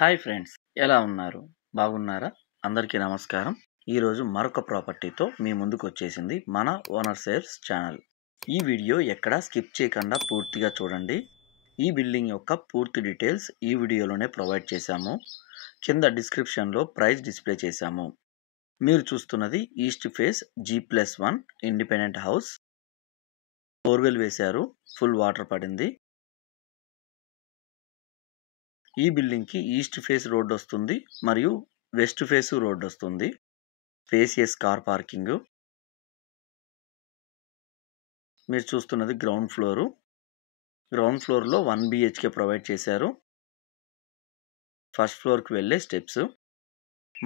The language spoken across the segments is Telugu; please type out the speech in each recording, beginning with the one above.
హాయ్ ఫ్రెండ్స్, ఎలా ఉన్నారు? బాగున్నారా? అందరికీ నమస్కారం. ఈరోజు మరొక ప్రాపర్టీతో మీ ముందుకు వచ్చేసింది మన ఓనర్ సేల్స్ ఛానల్. ఈ వీడియో ఎక్కడా స్కిప్ చేయకుండా పూర్తిగా చూడండి. ఈ బిల్డింగ్ యొక్క పూర్తి డీటెయిల్స్ ఈ వీడియోలోనే ప్రొవైడ్ చేశాము. కింద డిస్క్రిప్షన్లో ప్రైస్ డిస్ప్లే చేశాము. మీరు చూస్తున్నది east face G+1 independent house. Borewell వేశారు, ఫుల్ వాటర్ పడింది. ఈ బిల్డింగ్కి ఈస్ట్ ఫేస్ రోడ్ వస్తుంది మరియు వెస్ట్ ఫేస్ రోడ్ వస్తుంది. Spacious car parking. మీరు చూస్తున్నది గ్రౌండ్ ఫ్లోరు. గ్రౌండ్ ఫ్లోర్లో 1 BHK ప్రొవైడ్ చేశారు. ఫస్ట్ ఫ్లోర్కి వెళ్ళే స్టెప్స్.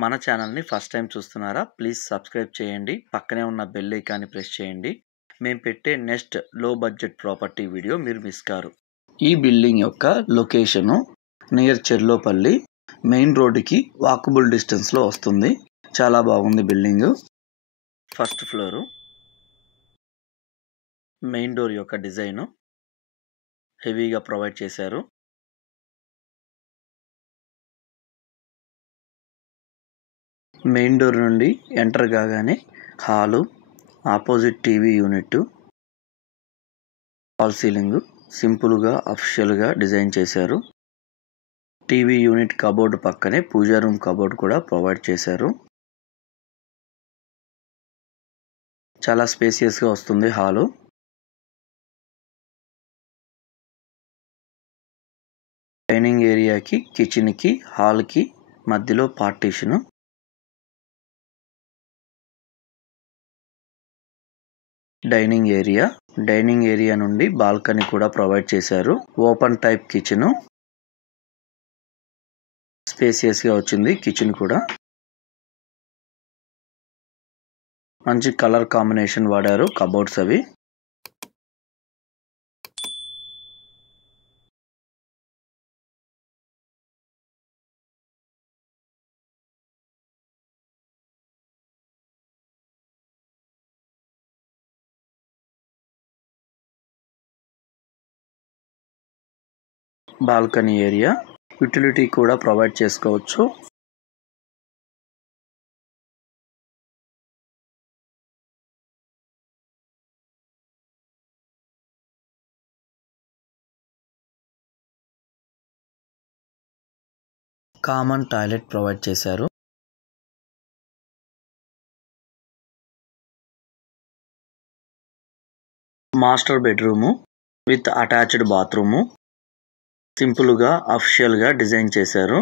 మన ఛానల్ని ఫస్ట్ టైం చూస్తున్నారా? ప్లీజ్ సబ్స్క్రైబ్ చేయండి. పక్కనే ఉన్న బెల్ ఐకాన్ని ప్రెస్ చేయండి. మేము పెట్టే నెక్స్ట్ లో బడ్జెట్ ప్రాపర్టీ వీడియో మీరు మిస్ కారు. ఈ బిల్డింగ్ యొక్క లొకేషను నియర్ చెర్లోపల్లి. మెయిన్ రోడ్డుకి వాకబుల్ డిస్టెన్స్లో వస్తుంది. చాలా బాగుంది building. First floor. Main door యొక్క డిజైను హెవీగా ప్రొవైడ్ చేశారు. మెయిన్ డోర్ నుండి ఎంటర్ కాగానే hall, opposite TV unit, fall ceiling సింపుల్గా అఫిషియల్గా డిజైన్ చేశారు. టీవీ యూనిట్ కబోర్డ్ పక్కనే పూజా రూమ్ కబోర్డ్ కూడా ప్రొవైడ్ చేశారు. చాలా స్పేసియస్గా వస్తుంది హాలు. డైనింగ్ ఏరియాకి, కిచెన్కి, హాల్కి మధ్యలో పార్టీషను. డైనింగ్ ఏరియా నుండి బాల్కనీ కూడా ప్రొవైడ్ చేశారు. Open type kitchen. స్పేసియస్గా వచ్చింది కిచెన్ కూడా. మంచి కలర్ కాంబినేషన్ వాడారు కబోర్డ్స్ అవి. బాల్కనీ ఏరియా, యూటిలిటీ కూడా ప్రొవైడ్ చేసుకోవచ్చు. కామన్ టాయిలెట్ ప్రొవైడ్ చేశారు. Master bedroom with attached bathroom. సింపుల్గా అఫిషియల్గా డిజైన్ చేశారు.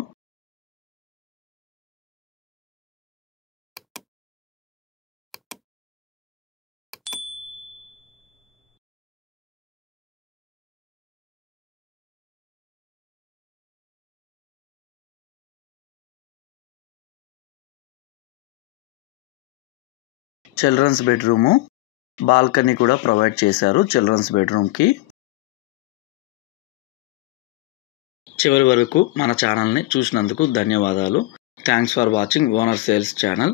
చిల్డ్రన్స్ బెడ్రూము, బాల్కనీ కూడా ప్రొవైడ్ చేశారు చిల్డ్రన్స్ బెడ్రూమ్కి. చివరి వరకు మన ఛానల్ని చూసినందుకు ధన్యవాదాలు. Thanks for watching owner sales channel.